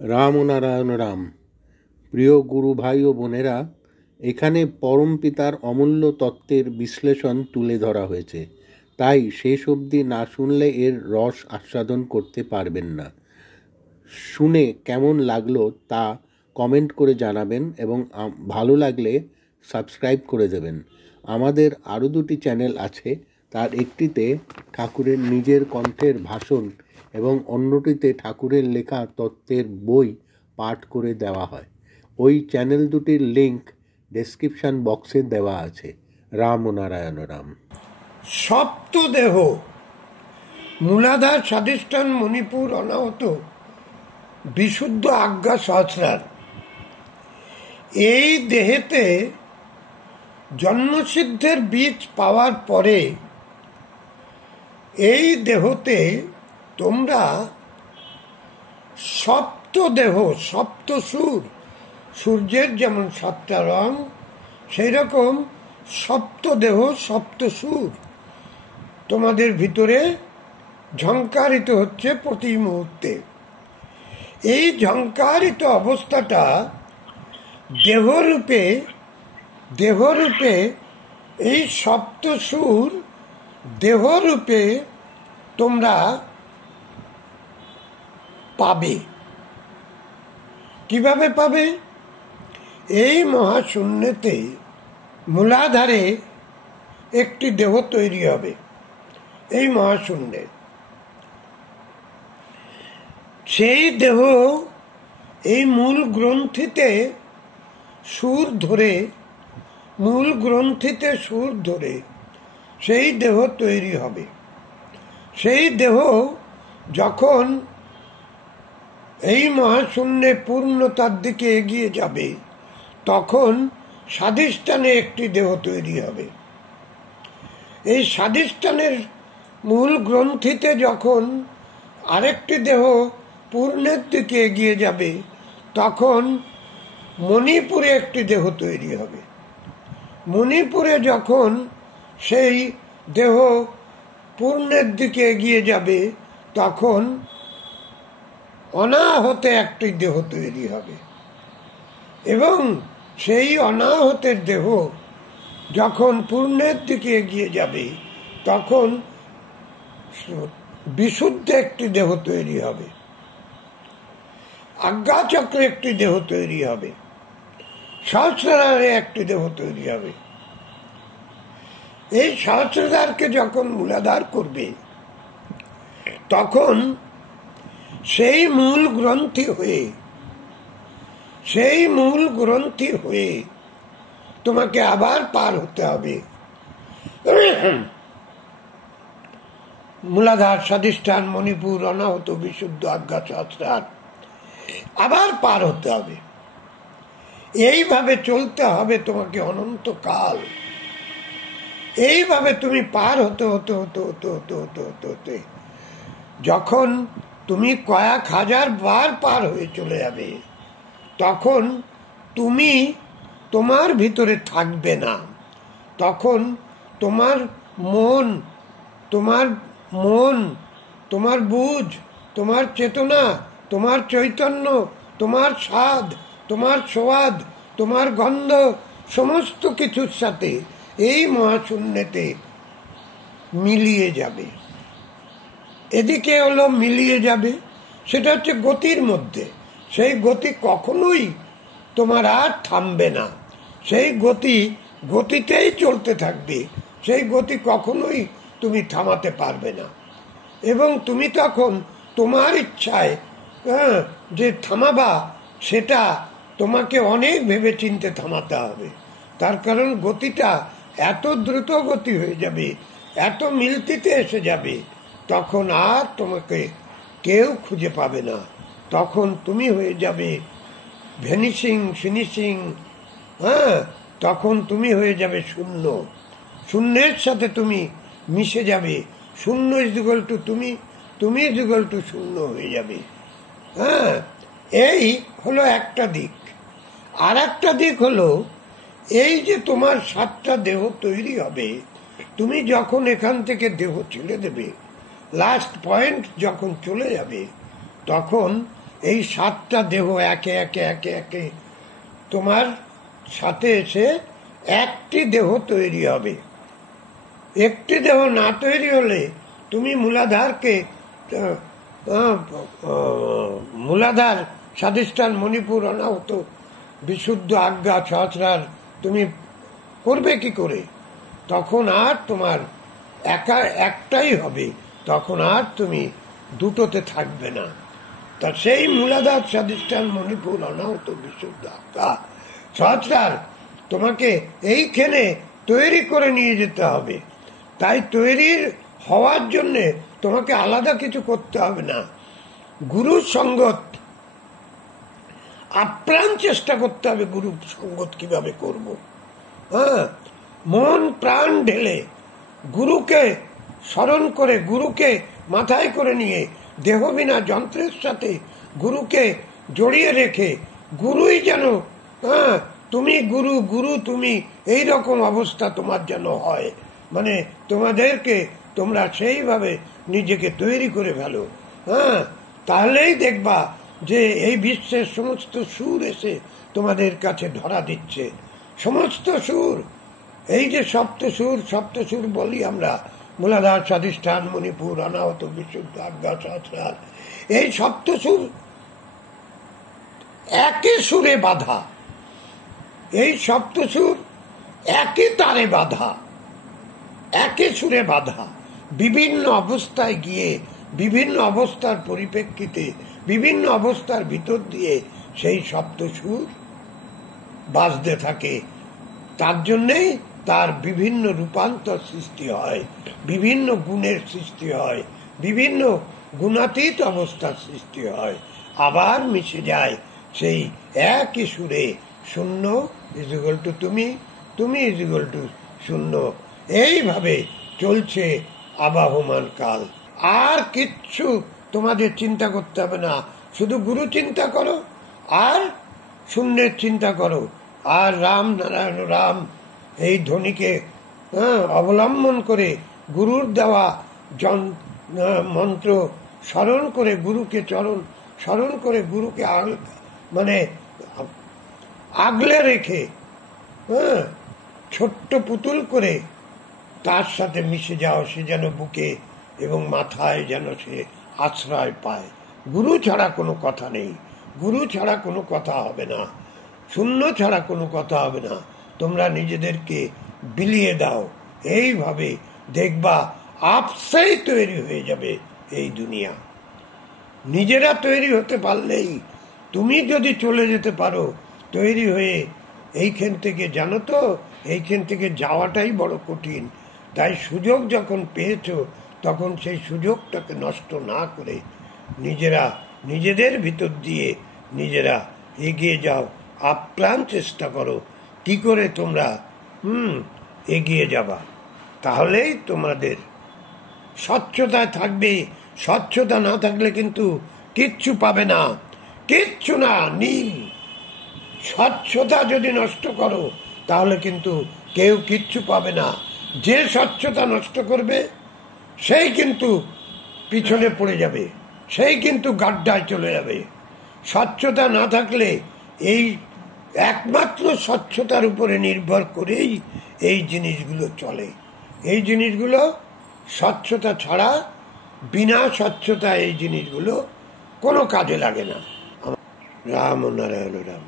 রাম ও নারায়ণ রাম। প্রিয় গুরু ভাই ও বোনেরা, এখানে পরম পিতার অমূল্য তত্ত্বের বিশ্লেষণ তুলে ধরা হয়েছে, তাই শেষ অবধি না শুনলে এর রস আস্বাদন করতে পারবেন না। শুনে কেমন লাগলো তা কমেন্ট করে জানাবেন এবং ভালো লাগলে সাবস্ক্রাইব করে দেবেন। আমাদের আরও দুটি চ্যানেল আছে, তার একটিতে ঠাকুরের নিজের কণ্ঠের ভাষণ এবং অন্যটিতে ঠাকুরের লেখা তত্ত্বের বই পাঠ করে দেওয়া হয়। ওই চ্যানেল দুটির লিংক ডেসক্রিপশন বক্সে দেওয়া আছে। রাম ও নারায়ণ রাম। সপ্তদেহ মূলাধার স্বাধিষ্ঠান মণিপুর অনাহত বিশুদ্ধ আজ্ঞা সহস্রার। এই দেহেতে জন্মসিদ্ধের বীজ পাওয়ার পরে এই দেহতে তোমরা সপ্তদেহ, সপ্তসুর, সূর্যের যেমন সাতটা রং, সেই রকম সপ্তদেহ সপ্তসুর তোমাদের ভিতরে ঝঙ্কারিত হচ্ছে প্রতি মুহূর্তে। এই ঝঙ্কারিত অবস্থাটা দেহরূপে এই সপ্তসুর দেহরূপে তোমরা পাবে। কিভাবে পাবে? এই মহাশূন্যতে মূলাধারে একটি দেহ তৈরি হবে। এই মহাশূন্যে সেই দেহ এই মূল গ্রন্থিতে সুর ধরে সেই দেহ তৈরি হবে। সেই দেহ যখন এই মহাশূন্যে পূর্ণতার দিকে এগিয়ে যাবে, তখন স্বাধিষ্ঠানে একটি দেহ তৈরি হবে। এই স্বাধিষ্ঠানের মূল গ্রন্থিতে যখন আরেকটি দেহ পূর্ণের দিকে এগিয়ে যাবে, তখন মণিপুরে একটি দেহ তৈরি হবে। মণিপুরে যখন সেই দেহ পূর্ণের দিকে এগিয়ে যাবে, তখন অনাহতে একটি দেহ তৈরি হবে। এবং সেই অনাহতের দেহ যখন পূর্ণের দিকে এগিয়ে যাবে, তখন বিশুদ্ধ একটি দেহ তৈরি হবে। আজ্ঞাচক্রে একটি দেহ তৈরি হবে। সহস্রারে একটি দেহ তৈরি হবে। এই সহস্রারকে যখন মূলাধার করবে, তখন সেই মূল গ্রন্থি হয়ে তোমাকে আবার পার হতে হবে। মূলাধার স্বাধিষ্ঠান মণিপুর অনাহত বিশুদ্ধ আজ্ঞা সহস্রার আবার পার হতে হবে। এইভাবে চলতে হবে তোমাকে অনন্তকাল। এইভাবে তুমি পার হতে যখন তুমি কয়েক হাজার বার পার হয়ে চলে যাবে, তখন তুমি তোমার ভিতরে থাকবে না। তখন তোমার মন, তোমার বুঝ, তোমার চেতনা, তোমার চৈতন্য, তোমার স্বাদ, তোমার সোয়াদ, তোমার গন্ধ, সমস্ত কিছুর সাথে এই মহাশূন্যতে মিলিয়ে যাবে। এদিকে হলো মিলিয়ে যাবে, সেটা হচ্ছে গতির মধ্যে। সেই গতি কখনোই তোমার আর থামবে না। সেই গতিতেই চলতে থাকবে। সেই গতি কখনোই তুমি থামাতে পারবে না। এবং তুমি তখন তোমার ইচ্ছায় যে থামাবা, সেটা তোমাকে অনেক ভেবে চিনতে থামাতে হবে। তার কারণ গতিটা এত দ্রুত গতি হয়ে যাবে, এত মিলতিতে এসে যাবে, তখন আর তোমাকে কেউ খুঁজে পাবে না। তখন তুমি হয়ে যাবে ভ্যানিশিং, ফিনিশিং। তখন তুমি হয়ে যাবে শূন্য। শূন্যের সাথে তুমি মিশে যাবে। শূন্য ইজুগাল টু তুমি, তুমি ইজুগাল টু শূন্য হয়ে যাবে। এই হলো একটা দিক। আর একটা দিক হলো এই যে তোমার 7টা দেহ তৈরি হবে, তুমি যখন এখান থেকে দেহ ছেড়ে দেবে, লাস্ট পয়েন্ট যখন চলে যাবে, তখন এই 7টা দেহ একে একে একে একে তোমার সাথে এসে একটি দেহ তৈরি হবে। একটি দেহ না তৈরি হলে তুমি মূলাধার স্বাধিষ্ঠান মণিপুর অনাহত বিশুদ্ধ আজ্ঞা সহস্রার তুমি করবে কি করে? তখন আর তোমার একটাই হবে, তখন আর তুমি দুটোতে থাকবে না। তা সেই মূলাধার স্বাধিষ্ঠান মণিপুর অনাহত বিশুদ্ধ আজ্ঞা সহস্রার তোমাকে এইখানে তৈরি করে নিয়ে যেতে হবে। তাই তৈরির হওয়ার জন্যে তোমাকে আলাদা কিছু করতে হবে না। গুরু সঙ্গত আপ্রাণ চেষ্টা করতে হবে। গুরু সঙ্গত কিভাবে করব? মন প্রাণ ঢেলে গুরুকে স্মরণ করে, গুরুকে মাথায় করে নিয়ে, দেহবিনা যন্ত্রের সাথে গুরুকে জড়িয়ে রেখে, গুরুই যেন তুমি গুরু, গুরু তুমি, এই রকম অবস্থা তোমার যেন হয়। মানে তোমাদেরকে তোমরা সেইভাবে নিজেকে তৈরি করে ফেলো। তাহলেই দেখবা যে এই বিশ্বের সমস্ত সুর এসে তোমাদের কাছে ধরা দিচ্ছে। সমস্ত সুর, এই যে সপ্তসুর বলি আমরা, মূলাধার স্বাধিষ্ঠান মণিপুর অনাহত বিশুদ্ধ আজ্ঞা সহস্রার, এই সপ্তসুর একই সুরে বাঁধা। এই সপ্তসুর একই তারে বাঁধা, একই সুরে বাঁধা। বিভিন্ন অবস্থায় গিয়ে, বিভিন্ন অবস্থার পরিপ্রেক্ষিতে, বিভিন্ন অবস্থার ভিতর দিয়ে সেই সপ্তসুর বাজতে থাকে। তার জন্যেই তার বিভিন্ন রূপান্তর সৃষ্টি হয়, বিভিন্ন গুণের সৃষ্টি হয়, বিভিন্ন গুণাতীত অবস্থার সৃষ্টি হয়, আবার মিশে যায় সেই একই সুরে। শূন্য ইজিক্যাল টু তুমি, তুমি ইজিক্যাল টু শূন্য। এইভাবে চলছে আবাহমান কাল। আর কিচ্ছু তোমাদের চিন্তা করতে হবে না। শুধু গুরু চিন্তা করো, আর শূন্যের চিন্তা করো, আর রাম নারায়ণ রাম এই ধ্বনিকে অবলম্বন করে গুরুর দেওয়া মন্ত্র স্মরণ করে, গুরুকে চরণ স্মরণ করে, গুরুকে মানে আগলে রেখে, ছোট্ট পুতুল করে তার সাথে মিশে যাও। সে যেন বুকে এবং মাথায় যেন সে আশ্রয় পায়। গুরু ছাড়া কোনো কথা নেই, গুরু ছাড়া কোনো কথা হবে না, শূন্য ছাড়া কোনো কথা হবে না। তোমরা নিজেদেরকে বিলিয়ে দাও, এইভাবে দেখবা আপসেই তৈরি হয়ে যাবে এই দুনিয়া। নিজেরা তৈরি হতে পারলেই, তুমি যদি চলে যেতে পারো তৈরি হয়ে এইখান থেকে, জানো তো এইখান থেকে যাওয়াটাই বড় কঠিন। তাই সুযোগ যখন পেয়েছো তখন সেই সুযোগটাকে নষ্ট না করে নিজেরা নিজেদের ভিতর দিয়ে নিজেরা এগিয়ে যাও। আপ্রাণ চেষ্টা করো কি করে তোমরা এগিয়ে যাবা। তাহলেই তোমাদের স্বচ্ছতায় থাকবে। স্বচ্ছতা না থাকলে কিন্তু কিচ্ছু পাবে না, কিচ্ছু না, নীল। স্বচ্ছতা যদি নষ্ট করো তাহলে কিন্তু কেউ কিচ্ছু পাবে না। যে স্বচ্ছতা নষ্ট করবে সেই কিন্তু পিছনে পড়ে যাবে, সেই কিন্তু গাড্ডায় চলে যাবে। স্বচ্ছতা না থাকলে, এই একমাত্র স্বচ্ছতার উপরে নির্ভর করেই এই জিনিসগুলো চলে। এই জিনিসগুলো স্বচ্ছতা ছাড়া, বিনা স্বচ্ছতা এই জিনিসগুলো কোনো কাজে লাগে না। রাম নারায়ণ রাম।